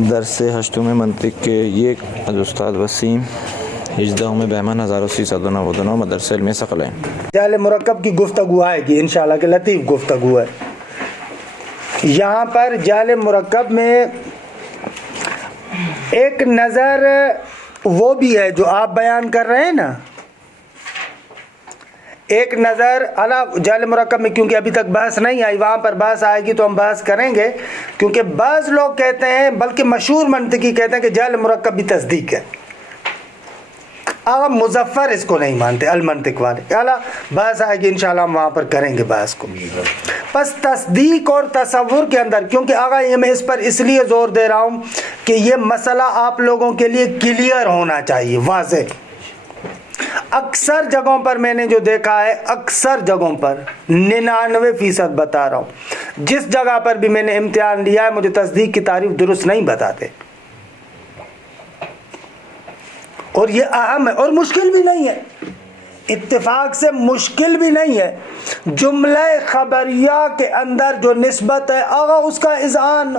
درس هشتم منطق کے یہ از استاد وسیم 18 بہمن 1399 مدرسہ علمیہ ثقلین۔ جعل مرکب کی گفتگو آئے گی انشاءاللہ کہ لطیف گفتگو ہے۔ یہاں پر جعل مرکب میں ایک نظر وہ بھی ہے جو آپ بیان کر رہے ہیں نا، ایک نظر اللہ جعل مرکب میں، کیونکہ ابھی تک بحث نہیں آئی، وہاں پر بحث آئے گی تو ہم بحث کریں گے، کیونکہ بعض لوگ کہتے ہیں، بلکہ مشہور منطقی کہتے ہیں کہ جعل مرکب بھی تصدیق ہے۔ آغا مظفر اس کو نہیں مانتے، المنطق والے۔ اللہ بحث آئے گی انشاءاللہ، ہم وہاں پر کریں گے بحث کو۔ پس تصدیق اور تصور کے اندر، کیونکہ آغا یہ میں اس پر اس لیے زور دے رہا ہوں کہ یہ مسئلہ آپ لوگوں کے لیے کلیئر ہونا چاہیے، واضح۔ اکثر جگہوں پر میں نے جو دیکھا ہے، اکثر جگہوں پر 99% بتا رہا ہوں، جس جگہ پر بھی میں نے امتحان لیا ہے، مجھے تصدیق کی تعریف درست نہیں بتاتے، اور یہ اہم ہے اور مشکل بھی نہیں ہے، اتفاق سے مشکل بھی نہیں ہے۔ جملہ خبریہ کے اندر جو نسبت ہے آغا اس کا اذعان،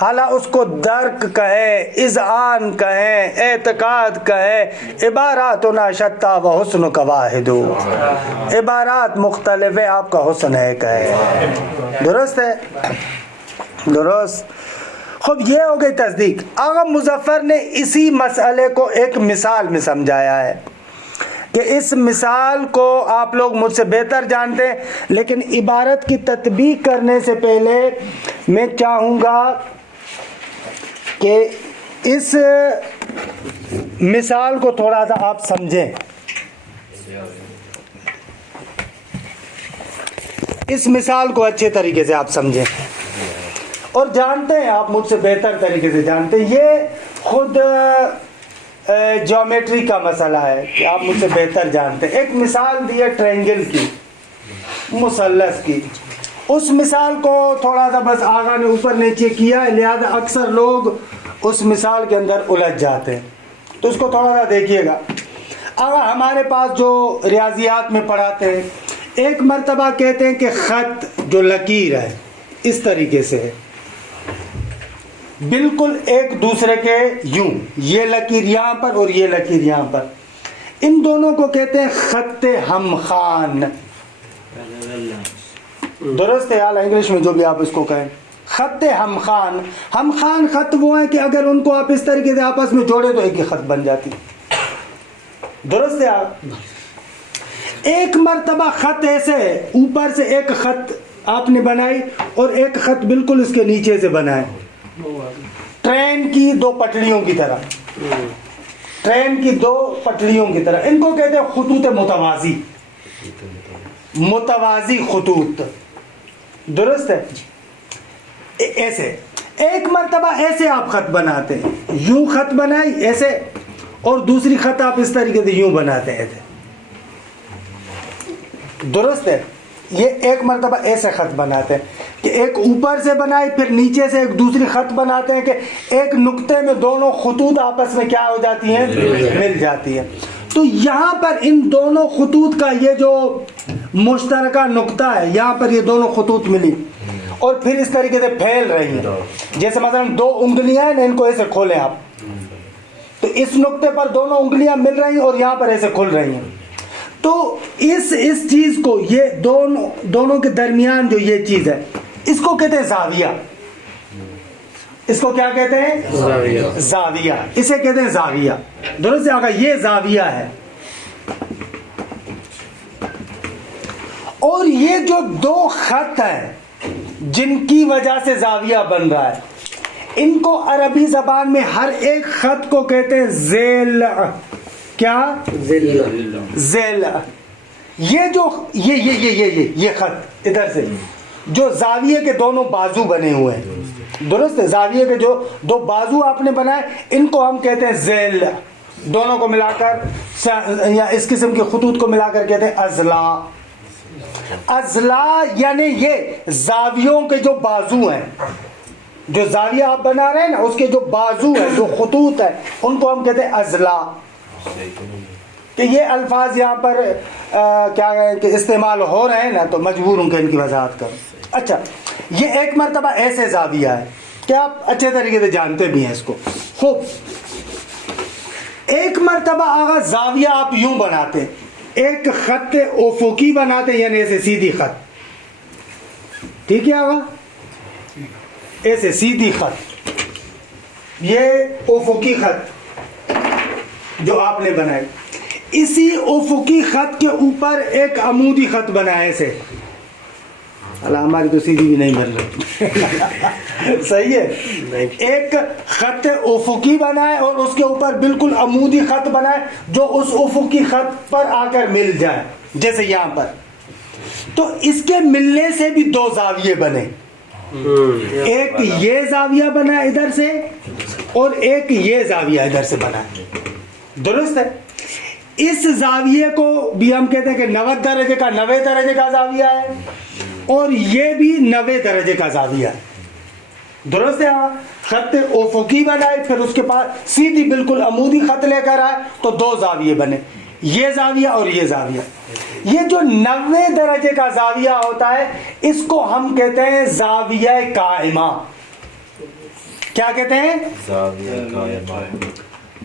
حالا اس کو درک کہیں، اذعان کہیں، اعتقاد کہیں، عباراتنا شتیٰ و حسنک واحد، عبارات مختلف ہیں، آپ کا حسن ہے کہیں۔ درست ہے، درست۔ خب یہ ہو گئی تصدیق۔ آغا مظفر نے اسی مسئلے کو ایک مثال میں سمجھایا ہے کہ اس مثال کو آپ لوگ مجھ سے بہتر جانتے ہیں، لیکن عبارت کی تطبیق کرنے سے پہلے میں چاہوں گا کہ اس مثال کو تھوڑا سا آپ سمجھیں، اس مثال کو اچھے طریقے سے آپ سمجھیں، اور جانتے ہیں آپ مجھ سے بہتر طریقے سے جانتے ہیں، یہ خود جیومیٹری کا مسئلہ ہے کہ آپ مجھ سے بہتر جانتے ہیں۔ ایک مثال دی ہے ٹرینگل کی، مثلث کی، اس مثال کو تھوڑا سا بس آغا نے اوپر نیچے کیا ہے، لہذا اکثر لوگ اس مثال کے اندر الجھ جاتے ہیں، تو اس کو تھوڑا سا دیکھیے گا۔ آغا ہمارے پاس جو ریاضیات میں پڑھاتے ہیں، ایک مرتبہ کہتے ہیں کہ خط جو لکیر ہے اس طریقے سے ہے، بالکل ایک دوسرے کے یوں، یہ لکیر یہاں پر اور یہ لکیر یہاں پر، ان دونوں کو کہتے ہیں خط ہم خان۔ درست ہے، اعلیٰ انگلش میں جو بھی آپ اس کو کہیں، خط ہم خان۔ ہم خان خط وہ ہیں کہ اگر ان کو آپ اس طریقے سے آپس میں جوڑے تو ایک ہی خط بن جاتی۔ درست ہے آپ؟ ایک مرتبہ خط ایسے ہے، اوپر سے ایک خط آپ نے بنائی اور ایک خط بالکل اس کے نیچے سے بنائے، ٹرین کی دو پٹڑیوں کی طرح، ٹرین کی دو پٹڑیوں کی طرح، ان کو کہتے ہیں خطوط متوازی، متوازی خطوط۔ درست ہے؟ ایسے ایک مرتبہ ایسے آپ خط بناتے ہیں، یوں خط بنائی ایسے، اور دوسری خط آپ اس طریقے سے یوں بناتے ہیں ایسے۔ درست ہے؟ یہ ایک مرتبہ ایسے خط بناتے ہیں کہ ایک اوپر سے بنائی، پھر نیچے سے ایک دوسری خط بناتے ہیں کہ ایک نقطے میں دونوں خطوط آپس میں کیا ہو جاتی ہیں، مل جاتی ہیں۔ تو یہاں پر ان دونوں خطوط کا یہ جو مشترکہ نقطہ ہے، یہاں پر یہ دونوں خطوط ملی اور پھر اس طریقے سے پھیل رہی ہیں، جیسے مثلا دو انگلیاں ہیں، ان کو ایسے کھولیں آپ، تو اس نقطے پر دونوں انگلیاں مل رہی ہیں اور یہاں پر ایسے کھل رہی ہیں، تو اس چیز کو، یہ دونوں کے درمیان جو یہ چیز ہے، اس کو کہتے ہیں زاویہ۔ اس کو کیا کہتے ہیں؟ زاویہ۔ اسے کہتے ہیں زاویہ۔ درست ہے آقا، یہ زاویہ ہے۔ اور یہ جو دو خط ہیں جن کی وجہ سے زاویہ بن رہا ہے، ان کو عربی زبان میں ہر ایک خط کو کہتے ہیں ذیل۔ کیا؟ ذیل۔ یہ جو یہ خط ادھر سے جو زاویے کے دونوں بازو بنے ہوئے ہیں، درست ہے، زاویے کے جو دو بازو آپ نے بنائے، ان کو ہم کہتے ہیں ذیل۔ دونوں کو ملا کر یا اس قسم کے خطوط کو ملا کر کہتے ہیں اضلاع۔ اضلاع یعنی یہ زاویوں کے جو بازو ہیں، جو زاویہ آپ بنا رہے ہیں نا، اس کے جو بازو ہیں، جو خطوط ہیں، ان کو ہم کہتے ہیں اضلاع۔ کہ یہ الفاظ یہاں پر کیا ہے کہ استعمال ہو رہے ہیں نا، تو مجبور ہوں کہ ان کی وضاحت کروں۔ اچھا، یہ ایک مرتبہ ایسے زاویہ ہے، کہ آپ اچھے طریقے سے جانتے بھی ہیں اس کو خوب. ایک مرتبہ آغا زاویہ آپ یوں بناتے ہیں, ایک خط افقی بناتے ہیں, یعنی ایسے سیدھی خط, ٹھیک ہے آغا, ایسے سیدھی خط, یہ افقی خط جو آپ نے بنائے. اسی افقی خط کے اوپر ایک عمودی خط بنائے ایسے. اللہ ہماری تو سیدھی بھی نہیں بن رہی. صحیح ہے, ایک خط افقی بنائے اور اس کے اوپر بالکل عمودی خط بنائے جو اس افقی خط پر آ کر مل جائے, جیسے یہاں پر. تو اس کے ملنے سے بھی دو زاویے بنے, ایک یہ زاویہ بنا ادھر سے اور ایک یہ زاویہ ادھر سے بنا. درست ہے. اس زاویے کو بھی ہم کہتے ہیں کہ 90 درجے کا 90 درجے کا زاویہ ہے, اور یہ بھی 90 درجے کا زاویہ ہے. درست ہے. خط افقی بنائے, پھر اس کے پاس سیدھی بالکل عمودی خط لے کر آئے تو دو زاویے بنے, یہ زاویہ اور یہ زاویہ. یہ جو 90 درجے کا زاویہ ہوتا ہے اس کو ہم کہتے ہیں زاویہ قائمہ. کیا کہتے ہیں؟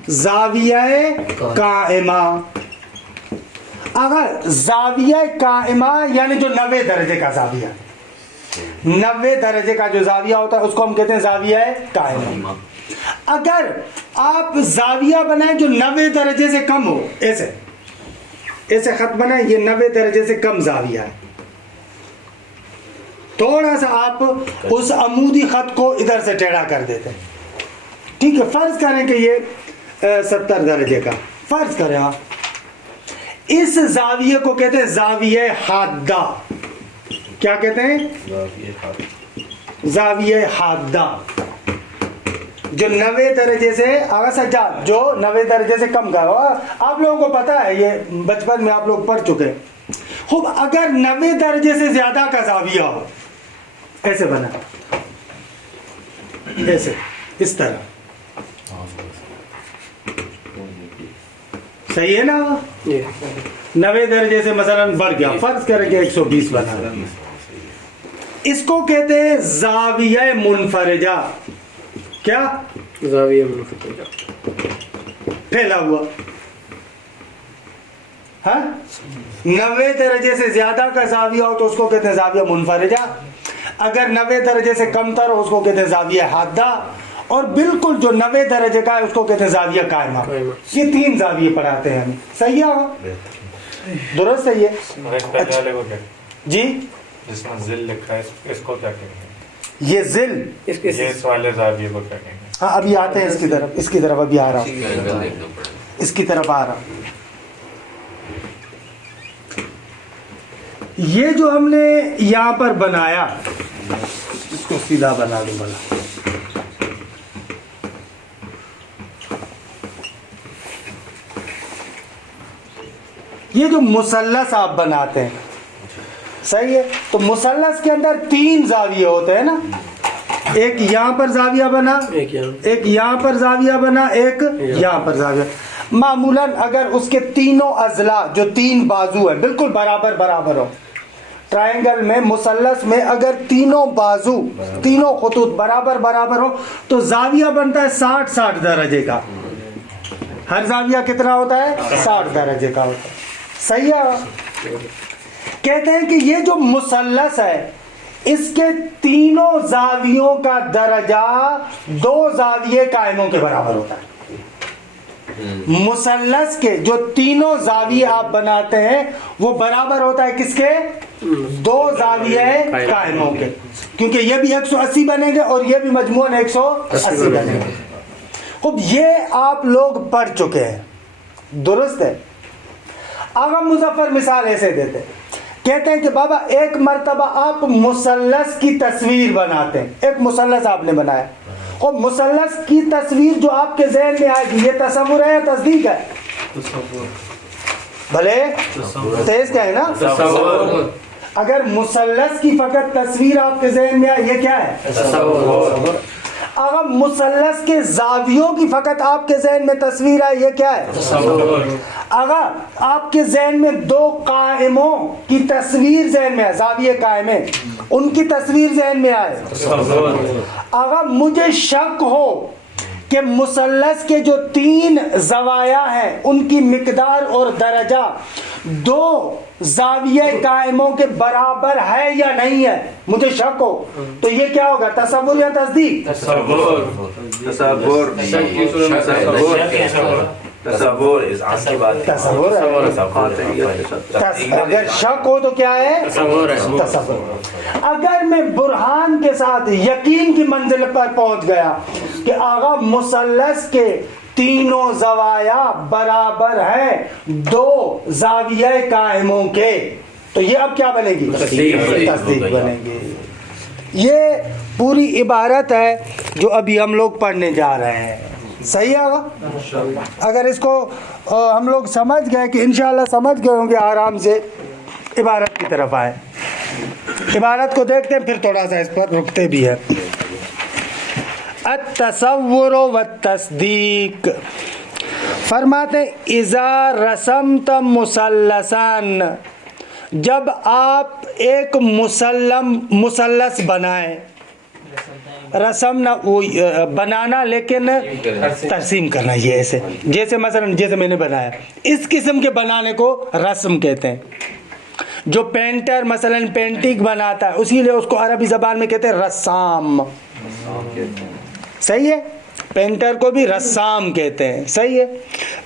زاویہ قائمہ. اگر زاویہ قائمہ یعنی جو 90 درجے کا زاویہ, 90 درجے کا جو زاویہ ہوتا ہے اس کو ہم کہتے ہیں زاویہ قائمہ. اگر آپ زاویہ بنائیں جو 90 درجے سے کم ہو, ایسے ایسے خط بنائیں, یہ 90 درجے سے کم زاویہ ہے, تھوڑا سا آپ اس عمودی خط کو ادھر سے ٹیڑھا کر دیتے ہیں, ٹھیک ہے. فرض کریں کہ یہ 70 درجے کا فرض کریں. آپ اس زاویے کو کہتے ہیں زاویہ حادہ. کیا کہتے ہیں؟ زاویہ حادہ. جو 90 درجے سے آگا سجاد, جو 90 درجے سے کم کا ہو, آپ لوگوں کو پتا ہے, یہ بچپن میں آپ لوگ پڑھ چکے. خوب, اگر 90 درجے سے زیادہ کا زاویہ ہو, ایسے بنا, ایسے اس طرح, صحیح ہے نا. 90 درجے سے مثلا بڑھ گیا, فرض کریں کہ 120 بنا, اس کو کہتے ہیں زاویہ منفرجہ. کیا؟ زاویہ منفرجہ, پھیلا ہوا. ہاں, 90 درجے سے زیادہ کا زاویہ ہو تو اس کو کہتے ہیں زاویہ منفرجہ. اگر 90 درجے سے کم تر ہو اس کو کہتے ہیں زاویہ حادہ, اور بالکل جو 90 درجے کا ہے اس کو کہتے ہیں زاویہ قائمہ. یہ 3 زاویے پڑھاتے ہیں ہمیں. صحیح ہے, درست ہے یہ جی. جس میں ذل لکھا ہے اس کو کیا کہیں گے؟ یہ ذل, اس والے زاویے کو کیا کہیں گے؟ ہاں ابھی آتے ہیں اس کی طرف, اس کی طرف ابھی آ رہا ہوں, اس کی طرف آ رہا ہوں. یہ جو ہم نے یہاں پر بنایا, اس کو سیدھا بنا دوں بنا. یہ جو مثلث آپ بناتے ہیں, صحیح ہے, تو مثلث کے اندر 3 زاویے ہوتے ہیں نا. ایک یہاں پر زاویہ بنا, ایک یہاں پر زاویہ بنا, ایک یہاں پر زاویہ. معمولاً اگر اس کے تینوں اضلاع جو 3 بازو ہیں بالکل برابر برابر ہو, ٹرائنگل میں مثلث میں اگر تینوں بازو تینوں خطوط برابر برابر ہو تو زاویہ بنتا ہے 60 درجے کا. ہر زاویہ کتنا ہوتا ہے؟ 60 درجے کا ہوتا ہے. صحیح ہے. کہتے ہیں کہ یہ جو مثلث ہے اس کے تینوں زاویوں کا درجہ 2 زاویے قائموں کے برابر ہوتا ہے. مثلث کے جو تینوں زاویے آپ بناتے ہیں وہ برابر ہوتا ہے کس کے؟ 2 زاویے قائموں کے, کیونکہ یہ بھی 180 بنیں گے اور یہ بھی مجموعاً 180 بنیں گے. خب یہ آپ لوگ پڑھ چکے ہیں, درست ہے. آغا مظفر مثال ایسے دیتے, کہتے ہیں کہ بابا ایک مرتبہ آپ مثلث کی تصویر بناتے ہیں, ایک مثلث آپ نے بنایا, اور مثلث کی تصویر جو آپ کے ذہن میں آئے گی یہ تصور ہے یا تصدیق ہے؟ بھلے تیز کیا ہے نا, اگر مثلث کی فقط تصویر آپ کے ذہن میں آئے یہ کیا ہے؟ تصور. اگر مثلث کے زاویوں کی فقط آپ کے ذہن میں تصویر آئے، یہ کیا ہے؟ اگر آپ کے ذہن میں دو قائموں کی تصویر ذہن میں ہے، زاویے قائمیں، ان کی تصویر ذہن میں آئے، اگر مجھے شک ہو کہ مثلث کے جو 3 زوایا ہیں ان کی مقدار اور درجہ دو زاویہ قائموں کے برابر ہے یا نہیں ہے، مجھے شک ہو، تو یہ کیا ہوگا؟ تصور یا تصدیق؟ تصور اگر شک ہو تو کیا ہے؟ تصور۔ اگر میں برہان کے ساتھ یقین کی منزل پر پہنچ گیا کہ آغا مثلث کے تینوں زوایا برابر ہیں دو زاویہ قائموں کے، تو یہ اب کیا بنے گی؟ تصدیق بنے گی۔ یہ پوری عبارت ہے جو ابھی ہم لوگ پڑھنے جا رہے ہیں، صحیح ہے؟ اگر اس کو ہم لوگ سمجھ گئے کہ انشاءاللہ سمجھ گئے ہوں گے، آرام سے عبارت کی طرف آئے۔ عبارت کو دیکھتے ہیں، پھر تھوڑا سا اس پر رکتے بھی ہیں۔ التصور والتصدیق، فرماتے ہیں اذا رسمت مثلثان، جب آپ ایک مثلث بنائیں، رسم نہ بنانا لیکن ترسیم کرنا، یہ ایسے جیسے مثلا جیسے میں نے بنایا، اس قسم کے بنانے کو رسم کہتے ہیں۔ جو پینٹر مثلا پینٹنگ بناتا ہے اسی لیے اس کو عربی زبان میں کہتے ہیں رسام، صحیح ہے؟ پینٹر کو بھی رسام کہتے ہیں، صحیح ہے؟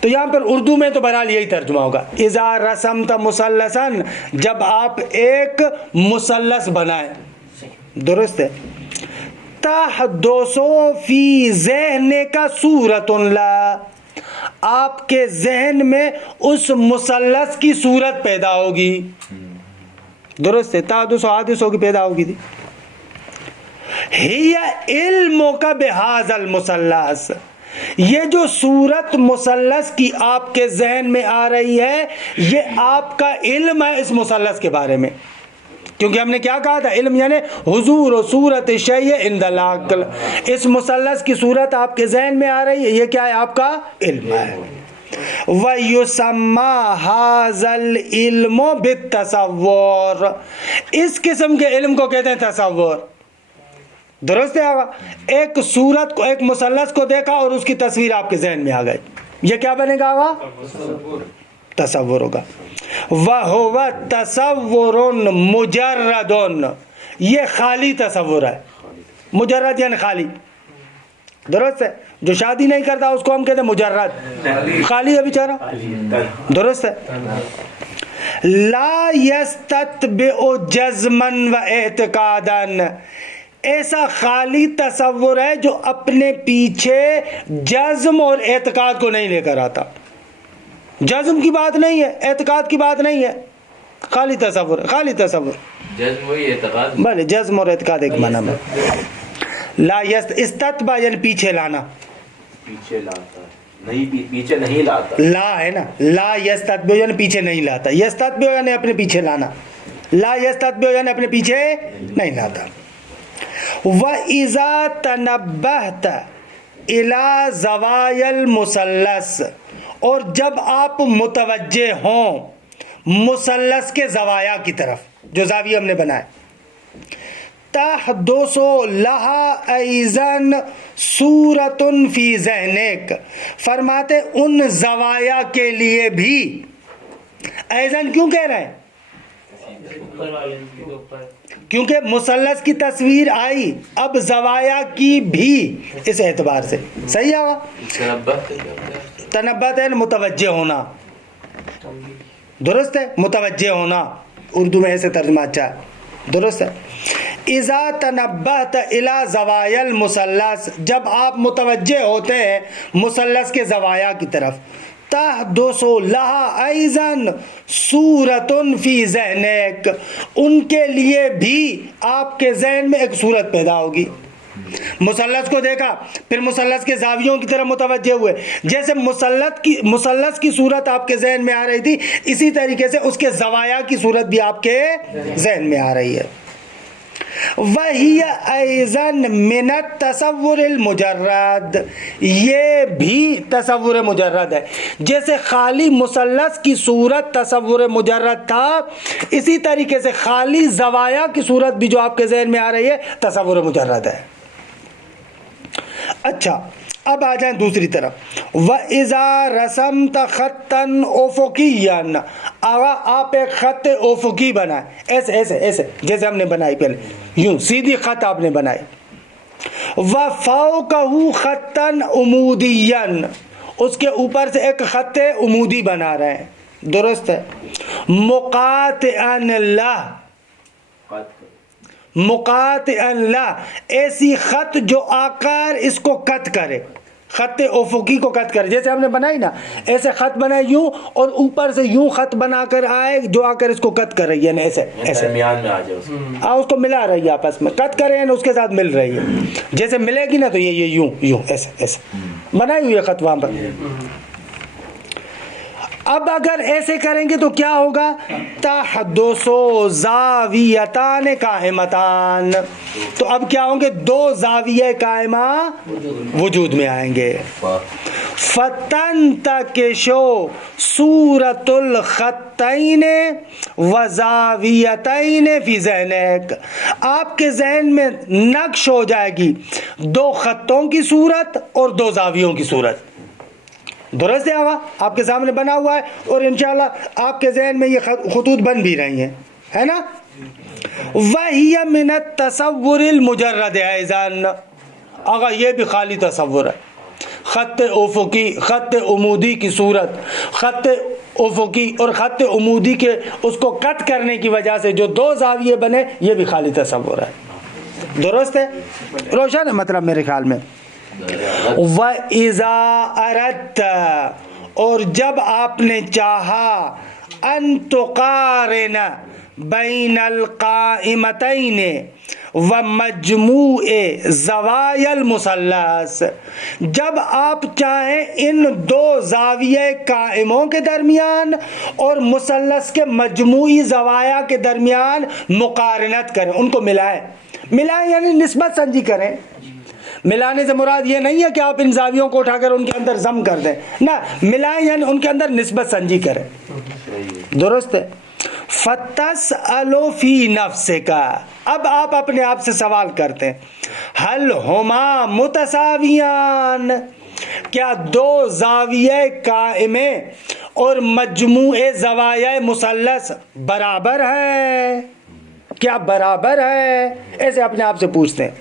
تو یہاں پر اردو میں تو بہرحال یہی ترجمہ ہوگا، اذا رسمت مثلثاً، جب آپ ایک مثلث بنائیں، درست ہے؟ تحدث فی ذہن کا صورت لا، آپ کے ذہن میں اس مثلث کی صورت پیدا ہوگی، درست ہے؟ تحدث و حادث ہوگی، پیدا ہوگی تھی۔ ہی علم کا بہذا المثلث، یہ جو صورت مثلث کی آپ کے ذہن میں آ رہی ہے یہ آپ کا علم ہے اس مثلث کے بارے میں، کیونکہ ہم نے کیا کہا تھا؟ علم یعنی حضور و صورت شیء عند العقل، اس مثلث کی صورت آپ کے ذہن میں آ رہی ہے، یہ کیا ہے؟ آپ کا علم ہے۔ وَيُسَمَّى هَذَا الْعِلْمُ بِالتَّصَوُّرِ، اس قسم کے علم کو کہتے ہیں تصور، درست ہے؟ ایک صورت کو، ایک مثلث کو دیکھا اور اس کی تصویر آپ کے ذہن میں آ گئی، یہ کیا بنے گا؟ تصور ہوگا۔ وَهُوَ تَصَوُّرٌ مُجَرَّدٌ، یہ خالی تصور ہے، مجرد یعنی خالی، درست ہے؟ جو شادی نہیں کرتا اس کو ہم کہتے ہیں مجرد، خالی ہے بیچارہ، درست ہے؟ لا يستتبع جزما واعتقادا، ایسا خالی تصور ہے جو اپنے پیچھے جزم اور اعتقاد کو نہیں لے کر آتا، جزم کی بات نہیں ہے، اعتقاد کی بات نہیں ہے، خالی تصور، خالی تصور، جزم وہی اعتقاد، بھلے جزم اور اعتقاد ایک معنی میں۔ لا استتبع یعنی پیچھے لانا، پیچھے لاتا نہیں، پیچھے نہیں لاتا، لا ہے نا، لا یستتبع یعنی پیچھے نہیں لاتا، یستتبع یعنی اپنے پیچھے لانا، لا یستتبع یعنی اپنے پیچھے نہیں لاتا۔ وَإِذَا تَنَبَّهْتَ إِلَى زَوَايَا الْمُثَلَّثِ، اور جب آپ متوجہ ہوں مثلث کے زوایا کی طرف، جو زاویہ ہم نے بنائے، تحدث لها ایضاً صورت فی ذہنک، فرماتے ان زوایا کے لیے بھی، ایضاً کیوں کہہ رہے ہیں؟ کیونکہ مثلث کی تصویر آئی، اب زوایا کی بھی اس اعتبار سے، صحیح ہے؟ تنبت ہے متوجہ ہونا، درست ہے؟ متوجہ ہونا اردو میں ایسے ترجمہ اچھا ہے، درست ہے؟ اذا تنبہت الی زوایا المثلث، جب آپ متوجہ ہوتے ہیں مثلث کے زوایا کی طرف، تحدث لها ایضاً صورت فی ذہنک، ان کے لیے بھی آپ کے ذہن میں ایک صورت پیدا ہوگی۔ مثلث کو دیکھا، پھر مثلث کے زاویوں کی طرف متوجہ ہوئے، جیسے مثلث کی صورت آپ کے ذہن میں آ رہی تھی، اسی طریقے سے اس کے زوایا کی صورت بھی آپ کے ذہن میں آ رہی ہے۔ وہی ایضاً من التصور المجرد، یہ بھی تصور مجرد ہے. جیسے خالی مثلث کی صورت تصور مجرد تھا، اسی طریقے سے خالی زوایا کی صورت بھی جو آپ کے ذہن میں آ رہی ہے تصور مجرد ہے. اچھا اب آ جائیں دوسری طرف. وَإِذَا رَسَمْتَ خَطًّا أُفُقِيًّا، آپ ایک خط افقی بنائیں، ایسے ایسے ایسے جیسے ہم نے بنائی پہلے، یوں سیدھی خط آپ نے بنائی. وَفَوْقَهُ خَطًّا عُمُودِيًّا، اس کے اوپر سے ایک خط عمودی بنا رہے ہیں، درست ہے. مُقَاطِعًا لَهُ، مقاطعاً لا، ایسی خط جو آکار اس کو کٹ کرے، خط افقی کو کٹ کرے. جیسے ہم نے بنائی نا، ایسے خط بنائے یوں، اور اوپر سے یوں خط بنا کر آئے جو آ کر اس کو کٹ کر رہی ہے، ایسے ایسے درمیان میں آ جائے اس کو ملا رہی ہے، آپس میں کٹ کرے ہیں اس کے ساتھ مل رہی ہے. جیسے ملے گی نا تو یہ یوں یوں ایسے ایسے بنائی ہوئی ہے خط وہاں پر. اب اگر ایسے کریں گے تو کیا ہوگا؟ تحدث زاویتان قائمتان، تو اب کیا ہوں گے؟ دو زاویہ قائمہ وجود میں آئیں گے. فتنتکش صورت الخطین وزاویتین فی ذہنک، آپ کے ذہن میں نقش ہو جائے گی دو خطوں کی صورت اور دو زاویوں کی صورت. درست ہے آقا، آپ کے سامنے بنا ہوا ہے، اور انشاءاللہ آپ کے ذہن میں یہ خطوط بن بھی رہی ہیں، ہے نا. وَهِيَ مِنَ التَّصَوُّرِ الْمُجَرَّدِ ایضاً، آقا یہ بھی خالی تصور ہے. خط افقی، خط عمودی کی صورت، خط افقی اور خط عمودی کے اس کو کٹ کرنے کی وجہ سے جو دو زاویے بنے، یہ بھی خالی تصور ہے. درست ہے، روشن ہے مطلب میرے خیال میں. وَإِذَا أَرَدْتَ، اور جب آپ نے چاہا، أَن تُقَارِنَ بَيْنَ الْقَائِمَتَيْنِ وَمَجْمُوعِ زَوَايَا الْمُثَلَّثِ، جب آپ چاہیں ان دو زاویہ قائموں کے درمیان اور مثلث کے مجموعی زوایا کے درمیان مقارنت کریں، ان کو ملائیں. ملائیں یعنی نسبت سنجی کریں. ملانے سے مراد یہ نہیں ہے کہ آپ ان زاویوں کو اٹھا کر ان کے اندر ضم کر دیں، نہ، ملائیں یعنی ان کے اندر نسبت سنجی کریں. درست ہے. فَتَسْأَلُ فِي نَفْسِكَ، اب آپ اپنے آپ سے سوال کرتے ہیں، هَلْ هُمَا مُتَسَاوِيَانِ، کیا دو زاویہ قائمے اور مجموع زوایا مثلث برابر ہے؟ کیا برابر ہے؟ ایسے اپنے آپ سے پوچھتے ہیں.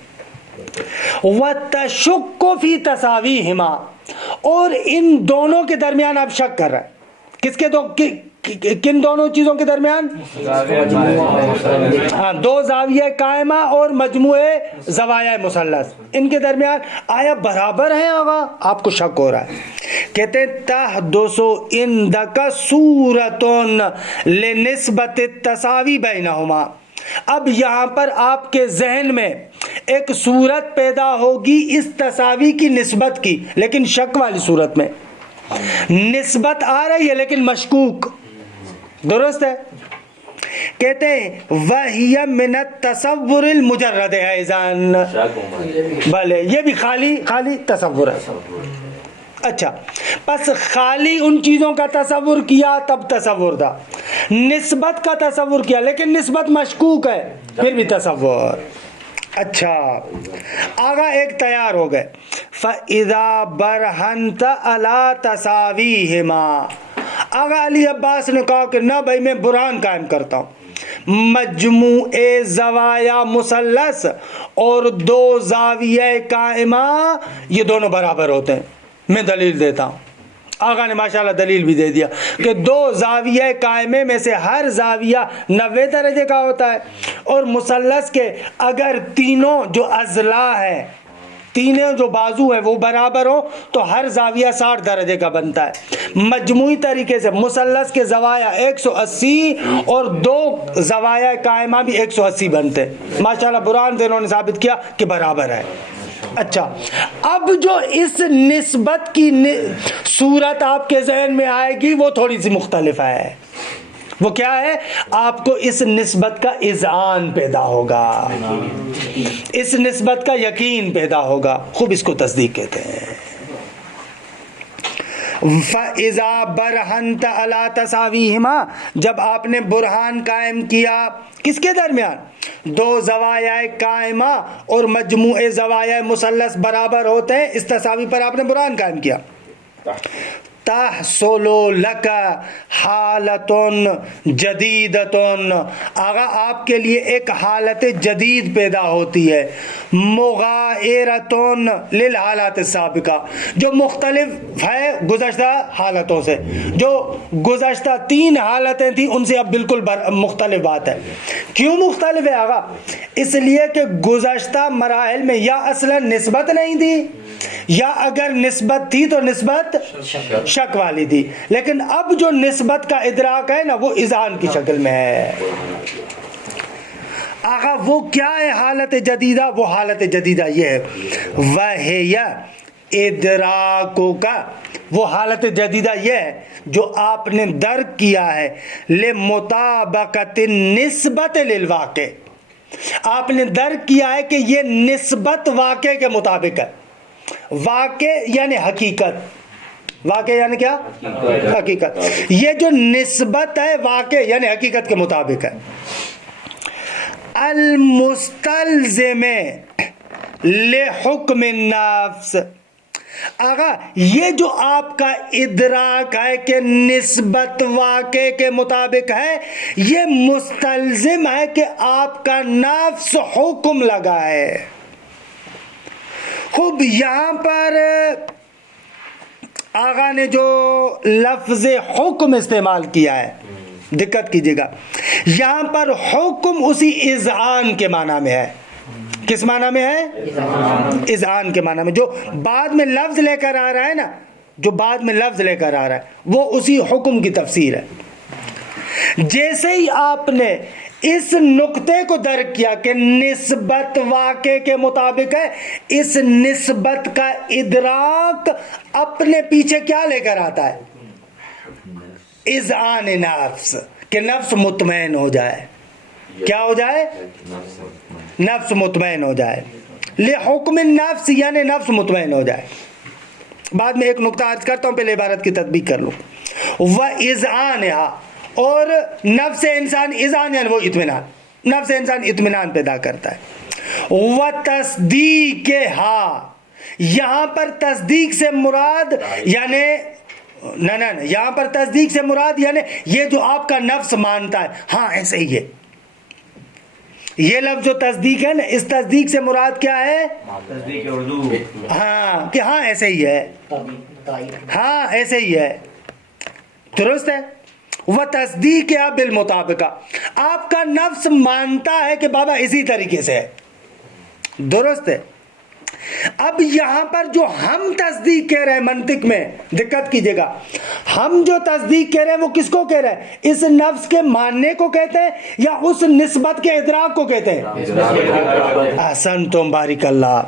وَتَشُكُّ فِي تَسَاوِيهِمَا، اور ان دونوں کے درمیان آپ شک کر رہے ہیں. کس کے کن دونوں چیزوں کے درمیان؟ ہاں، دو زاویہ قائمہ اور مجموعہ زوایا مثلث، ان کے درمیان آیا برابر ہیں؟ آقا آپ کو شک ہو رہا ہے. کہتے ہیں تحدث عندک صورت لنسبت التساوی بینہما، اب یہاں پر آپ کے ذہن میں ایک صورت پیدا ہوگی اس تساوی کی نسبت کی، لیکن شک والی صورت میں. نسبت آ رہی ہے لیکن مشکوک. درست ہے. کہتے ہیں وَهِيَ مِنَ التَّصَوُّرِ الْمُجَرَّدِ ایضاً، بھلے یہ بھی خالی تصور ہے. اچھا، پس خالی ان چیزوں کا تصور کیا تب تصور تھا، نسبت کا تصور کیا لیکن نسبت مشکوک ہے پھر بھی تصور. اچھا آگا ایک تیار ہو گئے. فَإِذَا بَرْهَنْتَ عَلَى تَسَاوِيهِمَا، آگا علی عباس نے کہا کہ نہ بھائی میں برہان قائم کرتا ہوں، مجموع زوایا مثلث اور دو زاویہ قائمہ یہ دونوں برابر ہوتے ہیں. میں دلیل دیتا ہوں. آقا نے ماشاءاللہ دلیل بھی دے دیا کہ دو زاویہ قائمے میں سے ہر زاویہ 90 درجے کا ہوتا ہے، اور مثلث کے اگر تینوں جو اضلاع ہیں، تینوں جو بازو ہیں وہ برابر ہوں تو ہر زاویہ 60 درجے کا بنتا ہے. مجموعی طریقے سے مثلث کے زوایا 180 اور دو زوایا قائمہ بھی 180 بنتے ہیں. ماشاءاللہ برہان دونوں نے ثابت کیا کہ برابر ہے. اچھا، اب جو اس نسبت کی صورت آپ کے ذہن میں آئے گی وہ تھوڑی سی مختلف ہے. وہ کیا ہے؟ آپ کو اس نسبت کا اذعان پیدا ہوگا، اس نسبت کا یقین پیدا ہوگا. خوب اس کو تصدیق کہتے ہیں. فَإِذَا بَرْهَنْتَ عَلَىٰ تَسَاوِيهِمَا، جب آپ نے برہان قائم کیا کس کے درمیان؟ دو زوایائے قائمہ اور مجموع زوایائے مثلث برابر ہوتے ہیں، اس تساوی پر آپ نے برہان قائم کیا. تحصل لک حالت جدیدۃ، آغا آپ کے لیے ایک حالت جدید پیدا ہوتی ہے، مغائرۃ للحالات السابقہ، جو مختلف ہے گزشتہ حالتوں سے. جو گزشتہ 3 حالتیں تھیں ان سے اب بالکل مختلف بات ہے. کیوں مختلف ہے آغا؟ اس لیے کہ گزشتہ مراحل میں یا اصلا نسبت نہیں تھی، یا اگر نسبت تھی تو نسبت شک والی تھی، لیکن اب جو نسبت کا ادراک ہے نا وہ اذعان کی شکل میں ہے. آقا وہ کیا ہے حالت جدیدہ؟ وہ حالت جدیدہ یہ ہے، وَهِيَ ادراکو کا، وہ حالت جدیدہ یہ ہے جو آپ نے درک کیا ہے، لمطابقت النسبت للواقع، آپ نے درک کیا ہے کہ یہ نسبت واقع کے مطابق ہے. واقع یعنی حقیقت، واقع یعنی کیا؟ حقیقت. یہ جو نسبت ہے واقع یعنی حقیقت کے مطابق ہے. المستلزم لحکم النفس، آقا یہ جو آپ کا ادراک ہے کہ نسبت واقع کے مطابق ہے، یہ مستلزم ہے کہ آپ کا نفس حکم لگا ہے. خوب یہاں پر آقا نے جو لفظ حکم استعمال کیا ہے دقت کیجیے گا، یہاں پر حکم اسی اذعان کے معنی میں ہے. کس معنی میں ہے؟ اذعان کے معنی میں. جو بعد میں لفظ لے کر آ رہا ہے نا، جو بعد میں لفظ لے کر آ رہا ہے وہ اسی حکم کی تفسیر ہے. جیسے ہی آپ نے اس نقطے کو درک کیا کہ نسبت واقع کے مطابق ہے، اس نسبت کا ادراک اپنے پیچھے کیا لے کر آتا ہے؟ اذعان نفس، کہ نفس مطمئن ہو جائے. کیا ہو جائے؟ نفس مطمئن ہو جائے. لحکم النفس یعنی نفس مطمئن ہو جائے. بعد میں ایک نقطہ عرض کرتا ہوں، پہلے عبارت کی تطبیق کر لوں. وَإِذْعَانِهَا، اور نفس انسان اذعان یعنی وہ اطمینان، نفس انسان اطمینان پیدا کرتا ہے. وَتَصْدِيقِهَا، یہاں پر تصدیق سے مراد یعنی نہ یہاں پر تصدیق سے مراد یعنی یہ جو آپ کا نفس مانتا ہے ہاں ایسے ہی ہے. یہ لفظ جو تصدیق ہے نا، اس تصدیق سے مراد کیا ہے؟ تصدیق اردو، ہاں کہ ہاں ایسے ہی ہے، ہاں ایسے ہی ہے، درست ہے. وہ تصدیق ہے بالمطابقہ، آپ کا نفس مانتا ہے کہ بابا اسی طریقے سے ہے، درست ہے. اب یہاں پر جو ہم تصدیق کہہ رہے ہیں منطق میں دقت کیجئے گا، ہم جو تصدیق کہہ رہے ہیں وہ کس کو کہہ رہے ہیں؟ اس نفس کے ماننے کو کہتے ہیں یا اس نسبت کے ادراک کو کہتے ہیں؟ احسنتم بارک اللہ.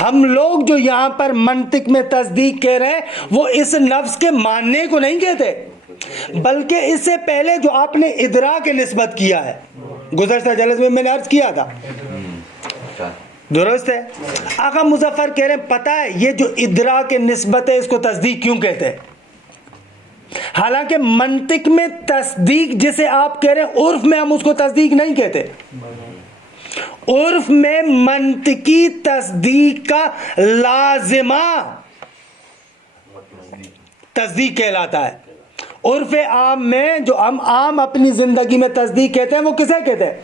ہم لوگ جو یہاں پر منطق میں تصدیق کہہ رہے ہیں وہ اس نفس کے ماننے کو نہیں کہتے، بلکہ اس سے پہلے جو آپ نے ادراک نسبت کیا ہے، گزشتہ جلسے میں نے عرض کیا تھا، درست ہے. آقا مظفر کہہ رہے ہیں پتہ ہے یہ جو ادراک نسبت ہے اس کو تصدیق کیوں کہتے ہیں؟ حالانکہ منطق میں تصدیق جسے آپ کہہ رہے ہیں، عرف میں ہم اس کو تصدیق نہیں کہتے. عرف میں منطقی تصدیق کا لازمہ تصدیق کہلاتا ہے. عرف عام میں جو ہم عام اپنی زندگی میں تصدیق کہتے ہیں وہ کسے کہتے ہیں؟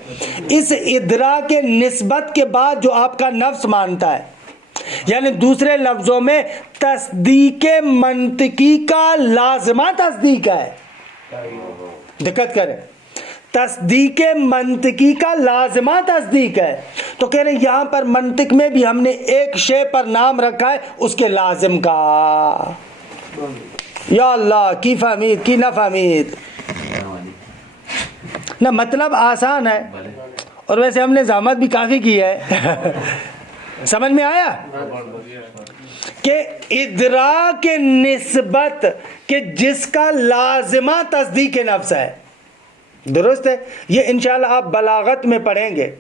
اس ادراک نسبت کے بعد جو آپ کا نفس مانتا ہے، یعنی دوسرے لفظوں میں تصدیق منطقی کا لازمہ تصدیق ہے. دقت کریں، تصدیق منطقی کا لازمہ تصدیق ہے. تو کہہ رہے ہیں یہاں پر منطق میں بھی ہم نے ایک شے پر نام رکھا ہے اس کے لازم کا. یا اللہ کی فہمید کی نہ فہمید نہ، مطلب آسان ہے اور ویسے ہم نے زحمت بھی کافی کی ہے. سمجھ میں آیا کہ ادراک نسبت کہ جس کا لازمہ تصدیق نفس ہے، درست ہے. یہ انشاءاللہ آپ بلاغت میں پڑھیں گے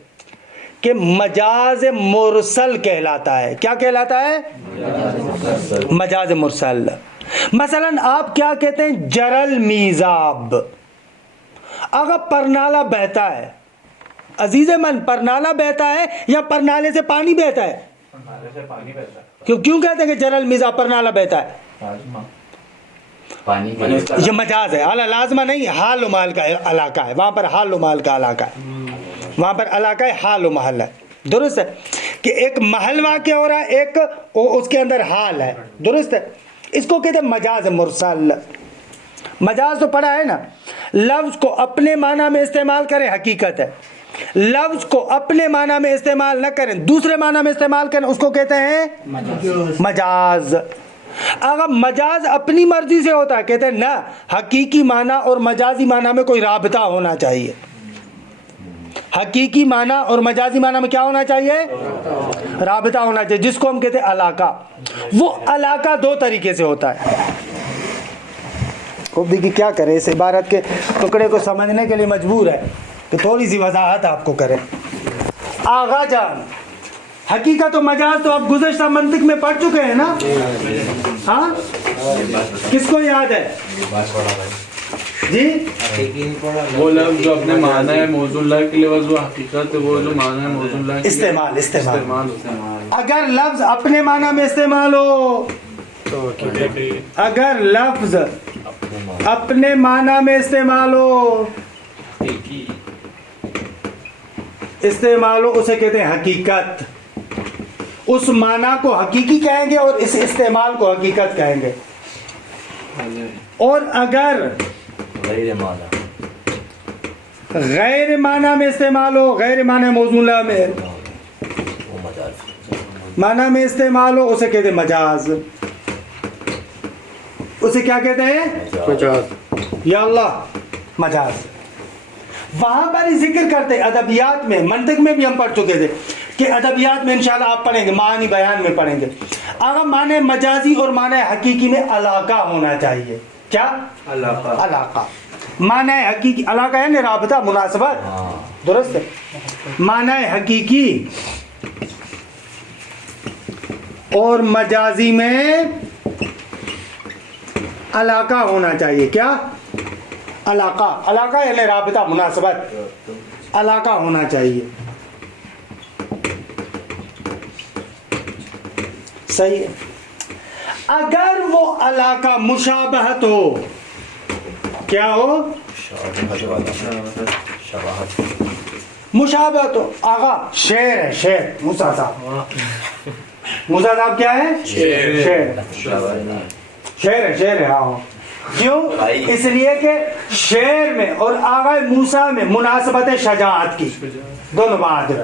کہ مجاز مرسل کہلاتا ہے. کیا کہلاتا ہے؟ مجاز مرسل. مثلا آپ کیا کہتے ہیں؟ جرل میزاب. اگر پرنالہ بہتا ہے، عزیز من پرنالہ بہتا ہے یا پرنالے سے پانی بہتا ہے؟ کیوں کہتے ہیں کہ جرل میزاب پرنالہ بہتا ہے؟ یہ مجاز ہے، اعلیٰ لازمہ نہیں، حال و مال کا علاقہ ہے. وہاں پر حال و مال کا علاقہ ہے، وہاں پر علاقہ حال و محل ہے. درست ہے کہ ایک محل واقع ہو رہا ہے، ایک اس کے اندر حال ہے. درست ہے. اس کو کہتے ہیں مجاز مرسل. مجاز تو پڑھا ہے نا، لفظ کو اپنے معنی میں استعمال کریں حقیقت ہے، لفظ کو اپنے معنی میں استعمال نہ کریں دوسرے معنی میں استعمال کریں اس کو کہتے ہیں مجاز. اگر مجاز اپنی مرضی سے ہوتا ہے کہتے ہیں نہ، حقیقی معنی اور مجازی معنی میں کوئی رابطہ ہونا چاہیے. حقیقی معنی اور مجازی معنی میں کیا ہونا چاہیے؟ رابطہ ہونا چاہیے، جس کو ہم کہتے ہیں علاقہ. وہ علاقہ دو طریقے سے ہوتا ہے. خوب دیکھیے کیا کرے، اس عبارت کے ٹکڑے کو سمجھنے کے لیے مجبور ہے کہ تھوڑی سی وضاحت آپ کو کریں. آغا جان، حقیقت و مجاز تو آپ گزشتہ منطق میں پڑھ چکے ہیں نا؟ ہاں، کس کو یاد ہے جی؟ وہ لفظ جو اپنے معنی ہے موضوع اللہ کے لفظ، وہ حقیقت ہے، وہ جو معنی ہے موضوع اللہ کے استعمال. اگر لفظ اپنے معنی میں استعمال ہو، اگر لفظ اپنے معنی میں استعمال ہو اسے کہتے ہیں حقیقت. اس معنی کو حقیقی کہیں گے اور اس استعمال کو حقیقت کہیں گے. اور اگر غیر معنی میں استعمال ہو، غیر معنی موضوع اللہ میں معنی میں استعمال ہو، اسے کہتے ہیں مجاز. اسے کیا کہتے ہیں؟ مجاز. یا اللہ، مجاز. وہاں پر ہی ذکر کرتے ادبیات میں، منطق میں بھی ہم پڑھ چکے تھے کہ ادبیات میں انشاءاللہ آپ پڑھیں گے، معنی بیان میں پڑھیں گے. اگر معنی مجازی اور معنی حقیقی میں علاقہ ہونا چاہیے. کیا؟ علاقہ. معنی حقیقی علاقہ ہے نا، رابطہ، مناسبت. درست ہے. معنی حقیقی اور مجازی میں علاقہ ہونا چاہیے. کیا؟ علاقہ یعنی رابطہ، مناسبت، علاقہ ہونا چاہیے. صحیح ہے. اگر وہ علاقہ مشابہت ہو، کیا ہو؟ مشابہت ہو. آغا شعر ہے، شعر. موسیٰ صاحب کیا ہے؟ شعر ہے. ہاں. کیوں؟ اس لیے کہ شعر میں اور آغا موسیٰ میں مناسبت شجاعت کی دونوں بہادر.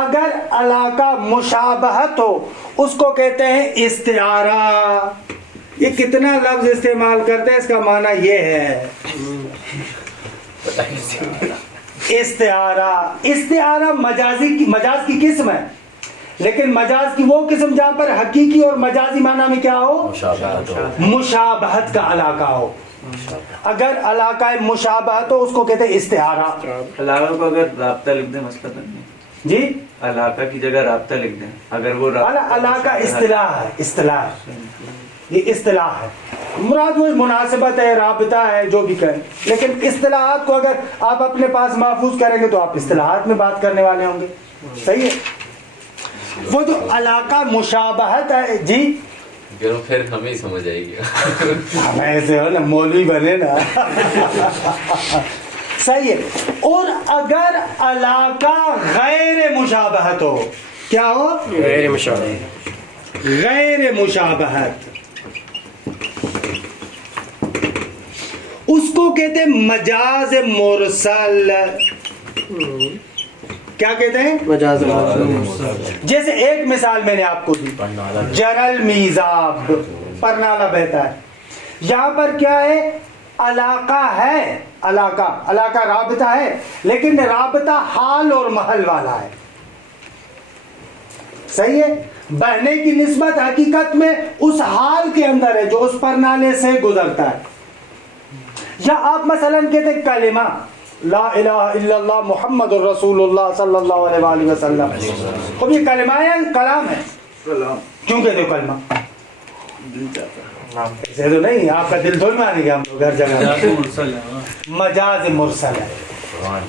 اگر علاقہ مشابہت ہو اس کو کہتے ہیں استعارہ. یہ کتنا لفظ استعمال کرتے ہیں، اس کا معنی یہ ہے استعارہ مجاز کی قسم ہے، لیکن مجاز کی وہ قسم جہاں پر حقیقی اور مجازی معنی میں کیا ہو؟ مشابہت کا علاقہ ہو. اگر علاقہ مشابہت ہو اس کو کہتے ہیں استعارہ. علاقہ کو اگر رابطہ لکھ دیں مسئلہ نہیں جی، علاقہ کی جگہ رابطہ لکھ دیں. اگر وہ علاقہ اصطلاح ہے، یہ اصطلاح ہے، مراد وہ مناسبت ہے، رابطہ ہے، جو بھی کہیں. لیکن اصطلاحات کو اگر آپ اپنے پاس محفوظ کریں گے تو آپ اصطلاحات میں بات کرنے والے ہوں گے. صحیح ہے. وہ جو علاقہ مشابہت ہے جی، پھر ہمیں سمجھ آئے گی. ہم ایسے ہو نا، مولوی بنے نا. صحیح ہے. اور اگر علاقہ غیر مشابہت ہو، کیا ہو؟ غیر مشابہت، اس کو کہتے ہیں مجاز مرسل. کیا کہتے ہیں؟ مجاز مرسل. جیسے ایک مثال میں نے آپ کو دی، جرل میزاب، پرنالہ بہتا ہے. یہاں پر کیا ہے؟ علاقہ ہے، علاقہ رابطہ ہے، لیکن رابطہ حال اور محل والا ہے. صحیح ہے. بہنے کی نسبت حقیقت میں اس حال کے اندر ہے جو اس پرنالے سے گزرتا ہے. یا آپ مثلا کہتے ہیں کلمہ لا الہ الا اللہ محمد الرسول اللہ صلی اللہ علیہ وآلہ وسلم، اب یہ کلمہ ہے کلام ہے؟ کیوں کہتے ہو کلمہ؟ ایسے تو نہیں، آپ کا دل تھوڑی مانے گا ہم لوگ ہر جگہ. مجاز مرسل ہے.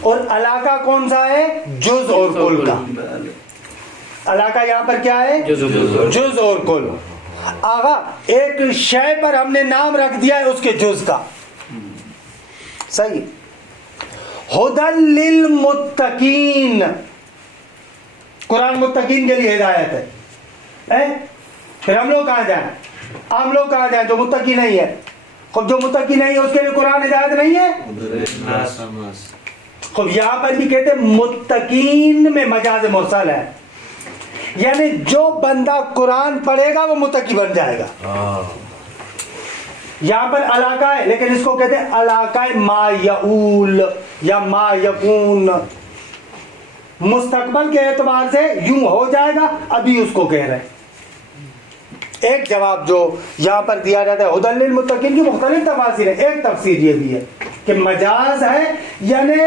اور علاقہ کون سا ہے؟ جز اور کل کا. علاقہ یہاں پر کیا ہے؟ جز اور کل. آغا ایک شے پر ہم نے نام رکھ دیا ہے اس کے جز کا، صحیح. ہدی للمتقین، قرآن متقین کے لیے ہدایت ہے. پھر ہم لوگ کہاں جائیں؟ عام لوگ کہاں جائیں جو متقی نہیں ہے؟ خب جو متقی نہیں ہے اس کے لیے قرآن ہدایت نہیں ہے. خب یہاں پر بھی کہتے ہیں متقین میں مجاز مرسل ہے، یعنی جو بندہ قرآن پڑھے گا وہ متقی بن جائے گا. یہاں پر علاقہ ہے لیکن اس کو کہتے ہیں علاقہ ما یعول یا ما یکون، مستقبل کے اعتبار سے یوں ہو جائے گا، ابھی اس کو کہہ رہے ہیں. ایک جواب جو یہاں پر دیا جاتا ہے ہدی للمتقین کی مختلف تفاسیر ہیں. ایک تفسیر یہ بھی ہے کہ مجاز ہے، یعنی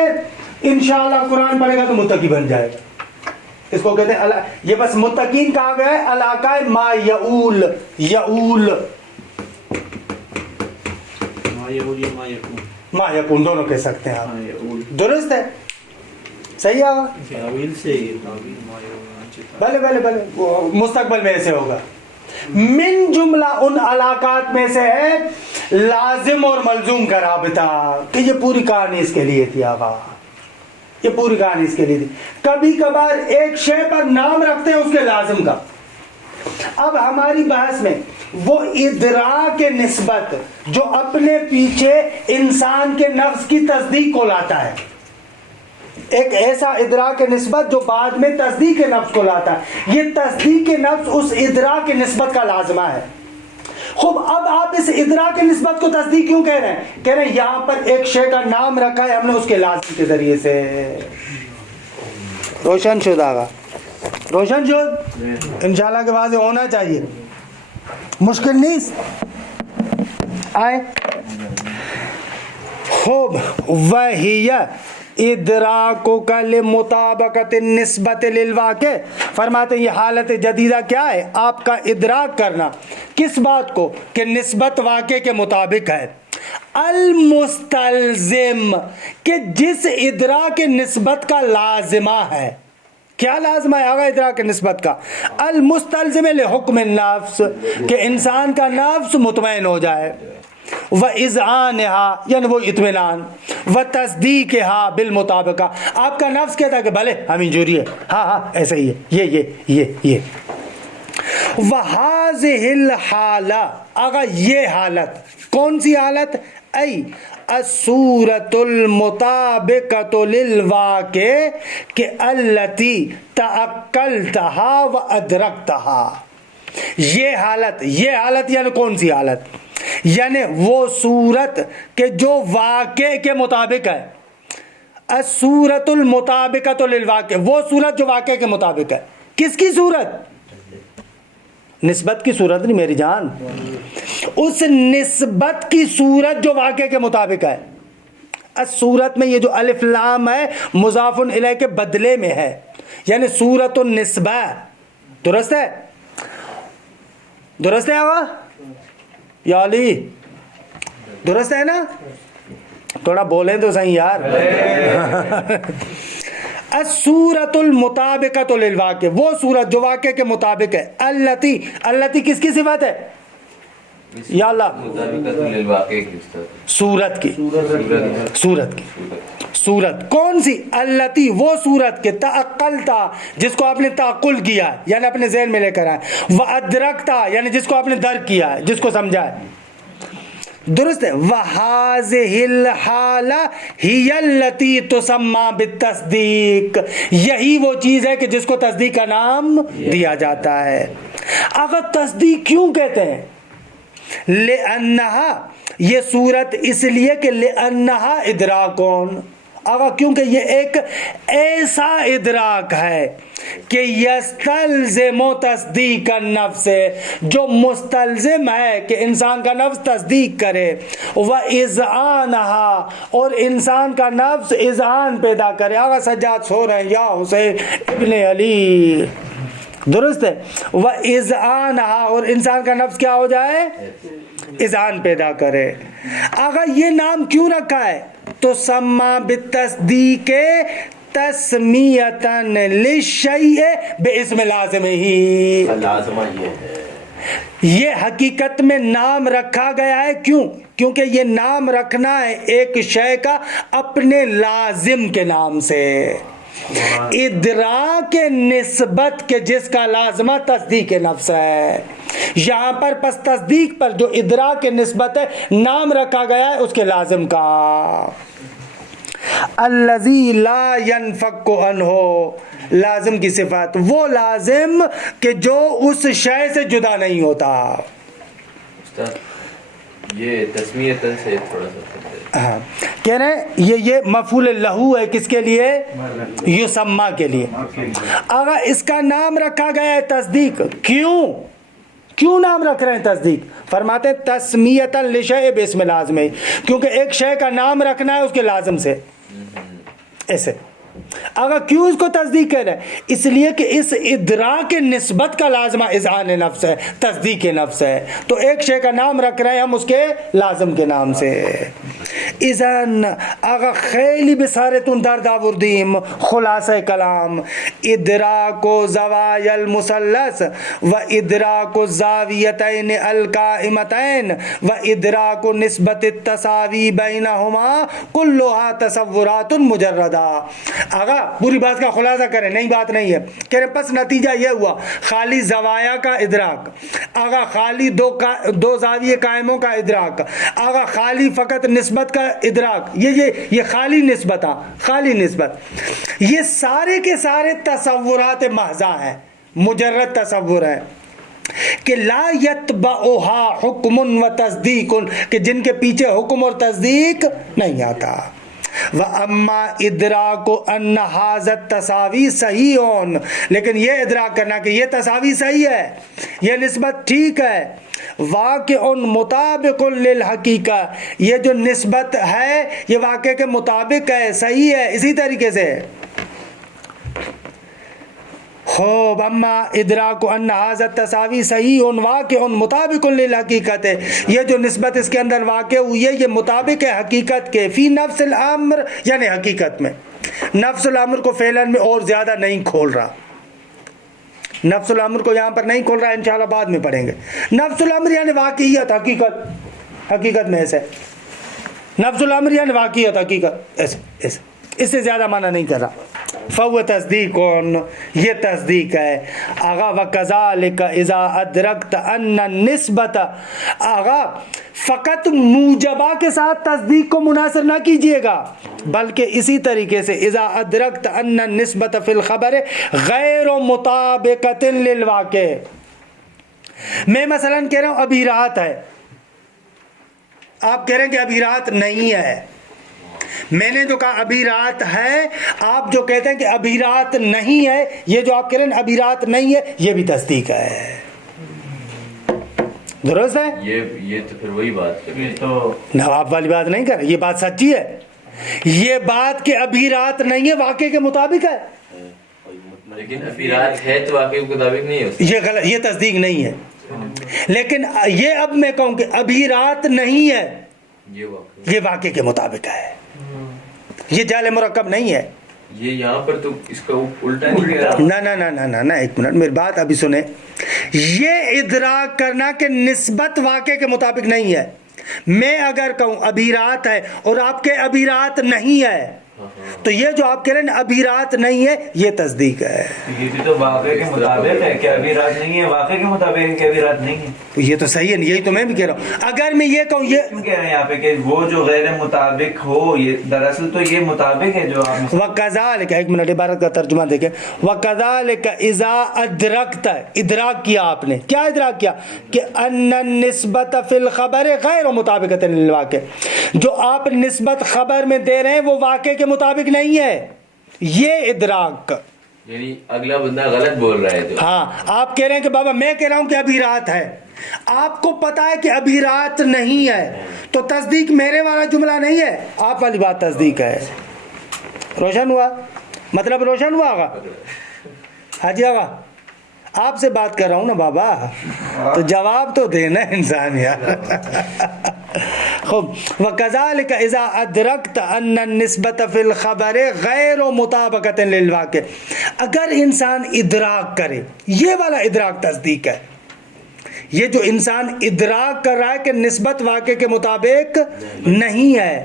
انشاءاللہ قرآن پڑھے گا تو متقی بن جائے گا. اس کو کہتے ہیں یہ بس متقین کہا گیا ہے علاقہ ما یعول، یعول ما یکون دونوں کہہ سکتے ہیں آپ. درست ہے، صحیح ہے. بھلے بھلے بھلے مستقبل میں ایسے ہوگا. من جملہ ان علاقات میں سے ہے لازم اور ملزوم کا رابطہ، کہ یہ پوری کہانی اس کے لیے تھی. آقا یہ پوری کہانی اس کے لیے تھی. کبھی کبھار ایک شے پر نام رکھتے ہیں اس کے لازم کا. اب ہماری بحث میں وہ ادراک نسبت جو اپنے پیچھے انسان کے نفس کی تصدیق کو لاتا ہے، ایک ایسا ادراک نسبت جو بعد میں تصدیق نفس کو لاتا ہے، یہ تصدیق نفس اس ادراک نسبت کا لازمہ ہے. خوب اب آپ اس ادراک نسبت کو تصدیق کیوں کہہ رہے ہیں؟ کہہ رہے ہیں یہاں پر ایک شے کا نام رکھا ہے ہم نے اس کے لازم کے ذریعے سے. روشن شد آگا، روشن شد انشاءاللہ کے واضح ہونا چاہیے، مشکل نہیں آئے. خوب وہی ادراکو کا لمطابقت النسبت للواقع، فرماتے ہیں یہ حالت جدیدہ کیا ہے؟ آپ کا ادراک کرنا کس بات کو؟ کہ نسبت واقع کے مطابق ہے. المستلزم، کہ جس ادراک نسبت کا لازمہ ہے. کیا لازمہ ہے آگا ادراک نسبت کا؟ المستلزم لحکم النفس، کہ انسان کا نفس مطمئن ہو جائے. وَإِذْعَانِهَا، یعنی وہ اطمینان. وَتَصْدِيقِهَا بالمطابقہ، آپ کا نفس کہتا ہے کہ بھلے ہمیں جوری ہے، ہاں ہاں ایسا ہی ہے، یہ. وَهَذِهِ الْحَالَةُ، آگا یہ حالت کون سی حالت؟ ای الصورۃ المطابقۃ للواقع، کہ التی تعقلتها وادرکتها. یہ حالت یعنی کون سی حالت؟ یعنی وہ صورت کہ جو واقع کے مطابق ہے. الصورۃ المطابقۃ للواقع، وہ صورت جو واقع کے مطابق ہے. کس کی صورت؟ نسبت کی صورت نہیں میری جان، اس نسبت کی صورت جو واقع کے مطابق ہے. الصورت میں یہ جو الف لام ہے مضاف الیہ کے بدلے میں ہے، یعنی صورت النسبہ. درست ہے؟ درست ہے آقا یا علی؟ درست ہے نا؟ تھوڑا بولیں تو صحیح یار. الصورۃ المطابقۃ للواقع، وہ صورت جو واقع کے مطابق ہے. التی کس کی صفت ہے یا اللہ؟ صورت کی. صورت کون سی؟ التی، وہ صورت کے تعقلتا، جس کو آپ نے تعقل کیا ہے یعنی اپنے ذہن میں لے کر آئے. وادرکتا، یعنی جس کو آپ نے درک کیا ہے، جس کو سمجھا ہے. درست ہے. وَهَذِهِ الْحَالَةُ هِيَ الَّتِي تُسَمَّى بِالتَّصْدِيقِ، یہی وہ چیز ہے کہ جس کو تصدیق کا نام دیا جاتا ہے. اگر تصدیق کیوں کہتے ہیں؟ لِأَنَّهَا، یہ صورت اس لیے کہ لِأَنَّهَا ادراکون، آگا کیونکہ یہ ایک ایسا ادراک ہے کہ یستلزم تصدیق النفس، جو مستلزم ہے کہ انسان کا نفس تصدیق کرے، وَإِذْعَانَهَا، اور انسان کا نفس اذعان پیدا کرے. آگا سجاد سو رہے ہیں، یا حسین ابن علی، درست ہے. وَإِذْعَانَهَا، اور انسان کا نفس کیا ہو جائے؟ اذعان پیدا کرے. آگا یہ نام کیوں رکھا ہے؟ تو سما بالتصدیق تسمیتاً للشیء باسم لازم ہی. لازمہ یہ ہے، یہ حقیقت میں نام رکھا گیا ہے. کیوں؟ کیونکہ یہ نام رکھنا ہے ایک شے کا اپنے لازم کے نام سے. ادراک نسبت کے جس کا لازمہ تصدیق نفس ہے، یہاں پر پس تصدیق پر جو ادراک نسبت ہے نام رکھا گیا ہے اس کے لازم کا. الذی لا ينفک عنہ، لازم کی صفت، وہ لازم کہ جو اس شے سے جدا نہیں ہوتا. استاد یہ تسمیتاً سے تھوڑا سا ہاں کہہ رہے ہیں یہ مفعول لہو ہے کس کے لیے؟ یسمع کے لیے. اگر اس کا نام رکھا گیا ہے تصدیق، کیوں نام رکھ رہے ہیں تصدیق؟ فرماتے ہیں تسمیۃ لشیء باسم لازم، کیونکہ ایک شے کا نام رکھنا ہے اس کے لازم سے. ایسے اگر کیوں اس کو تصدیق کر رہے ہیں؟ اس لیے کہ اس ادراک نسبت کا لازمہ اذعان نفس ہے، تصدیق نفس ہے. تو ایک شے کا نام رکھ رہے ہیں ہم اس کے لازم کے نام سے. اذن اگر خیلی بسارتون در داوردیم، خلاصہ کلام، ادراک و زوای المثلث و ادراک و زاویتین القائمتین و ادراک و نسبت التساوی بینہما کلها تصورات مجردہ. آگا پوری بات کا خلاصہ کریں، نئی بات نہیں ہے. کہہ رہے پس نتیجہ یہ ہوا خالی زوایا کا ادراک، آگا خالی دو زاویے قائموں کا ادراک، آگا خالی فقط نسبت کا ادراک، یہ خالی نسبت، خالی نسبت، یہ سارے کے سارے تصورات محضہ ہیں، مجرد تصور ہیں کہ لا یتبعها حکم و تصدیق، کہ جن کے پیچھے حکم اور تصدیق نہیں آتا. وَأَمَّا إِدْرَاكُ أَنَّ هَذَا التَّسَاوِي صَحِيحٌ، لیکن یہ ادراک کرنا کہ یہ تساوی صحیح ہے، یہ نسبت ٹھیک ہے. واقع مطابق للحقیقہ، یہ جو نسبت ہے یہ واقع کے مطابق ہے، صحیح ہے. اسی طریقے سے خوب اما ادراک ان ھذا التساوی صحیح واقع مطابق للحقیقت، یہ جو نسبت اس کے اندر واقع ہوئی ہے یہ مطابق ہے حقیقت کے. فی نفس الامر، یعنی حقیقت میں نفس الامر کو فعلاً میں اور زیادہ نہیں کھول رہا، نفس الامر کو یہاں پر نہیں کھول رہا، انشاءاللہ بعد میں پڑھیں گے. نفس الامر یعنی واقعیت، حقیقت میں ایسے نفس الامر یعنی واقعیت، حقیقت، ایسے اس سے زیادہ معنی نہیں کر رہا. فو تصدیق، یہ تصدیق ہے. آغا وکذالک اذا ادرکت ان النسبت، آغا فقط موجبہ کے ساتھ تصدیق کو مناصر نہ کیجئے گا، بلکہ اسی طریقے سے اذا ادرکت ان النسبت فی الخبر غیر مطابقت للواقع. میں مثلا کہہ رہا ہوں ابھی رات ہے، آپ کہہ رہے ہیں کہ ابھی رات نہیں ہے. میں نے جو کہا ابھی رات ہے، آپ جو کہتے ہیں کہ ابھی رات نہیں ہے، یہ جو آپ کہہ رہے ہیں ابھی رات نہیں ہے، یہ بھی تصدیق ہے. درست ہے؟ یہ تو پھر وہی بات ہے، تو نہ آپ والی بات نہیں کر رہے، یہ بات سچی ہے. یہ بات کہ ابھی رات نہیں ہے واقع کے مطابق ہے، لیکن ابھی رات ہے تو واقعی کے مطابق نہیں ہے، یہ غلط، یہ تصدیق نہیں ہے. لیکن یہ اب میں کہوں کہ ابھی رات نہیں ہے، یہ واقع کے مطابق ہے، یہ جعل مرکب نہیں ہے. یہ یہاں پر تو اس کا الٹا نہیں کہہ رہا. نہ ایک منٹ میری بات ابھی سنیں. یہ ادراک کرنا کہ نسبت واقع کے مطابق نہیں ہے. میں اگر کہوں ابھی رات ہے اور آپ کے ابھی رات نہیں ہے، تو یہ جو آپ کہہ رہے ہیں ابھی رات نہیں ہے، یہ تصدیق ہے. یہ بھی تو واقع کے مطابق ہے کہ ابھی رات نہیں ہے، واقع کے مطابق ہے کہ ابھی رات نہیں ہے. یہ تو صحیح ہے، یہی تو میں بھی کہہ رہا ہوں. اگر میں یہ کہوں یہ کیوں کہہ رہے ہیں یہاں پہ کہ وہ جو غیر مطابق ہو، یہ دراصل تو یہ مطابق ہے جو آپ وَكَذَلِكَ، ایک منٹ عبارت کا ترجمہ دیکھیں. وَكَذَلِكَ اِذَا أَدْرَكْتَ، ادراک کیا آپ نے، کیا ادراک کیا کہ ان النسبت فی الخبر غیر مطابقت للواقع، جو آپ نسبت خبر میں دے رہے ہیں وہ واقع کے کے مطابق نہیں ہے، یہ ادراک. یعنی اگلا بندہ غلط بول رہا ہے تو ہاں آپ کہہ رہے ہیں کہ بابا میں کہہ رہا ہوں کہ ابھی رات ہے، آپ کو پتا ہے کہ ابھی رات نہیں ہے، تو تصدیق میرے والا جملہ نہیں ہے، آپ والی بات تصدیق ہے. روشن ہوا؟ مطلب روشن ہوا آگا؟ حاجی آگا آپ سے بات کر رہا ہوں نا بابا، تو جواب تو دینا انسان یار. خوب. وَكَذَلِكَ إِذَا أَدْرَكْتَ أَنَّ النِّسْبَةَ فِي الْخَبَرِ غَيْرُ مُطَابَقَةٍ لِلْوَاقِعِ، اگر انسان ادراک کرے، یہ والا ادراک تصدیق ہے. یہ جو انسان ادراک کر رہا ہے کہ نسبت واقع کے مطابق نہیں ہے،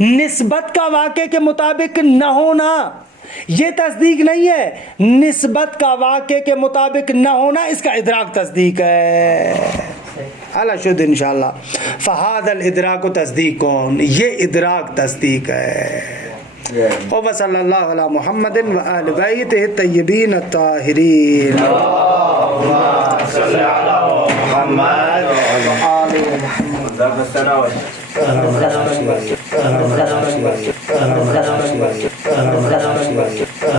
نسبت کا واقع کے مطابق نہ ہونا یہ تصدیق نہیں ہے، نسبت کا واقع کے مطابق نہ ہونا اس کا ادراک تصدیق ہے. اللہ شد انشاءاللہ. فہذا الادراک تصدیقون، یہ ادراک تصدیق ہے. وصلی اللہ علی محمد و آل بیتہ الطیبین الطاہرین.